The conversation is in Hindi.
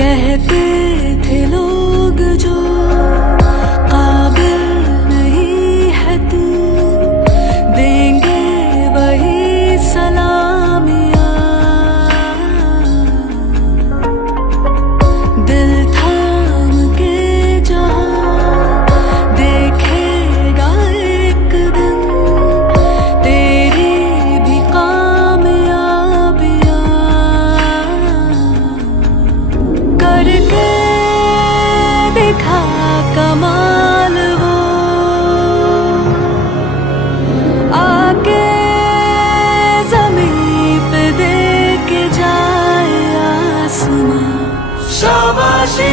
कहते थे लोग जो काबिल नहीं है तू, देंगे वही सलामियाँ। दिल थाम के जहाँ देखेगा एक दिन तेरी भी कामयाबियाँ। करके दिखा कमाल वो, आके ज़मीं पे दे के जाए आसमां। शाबाशी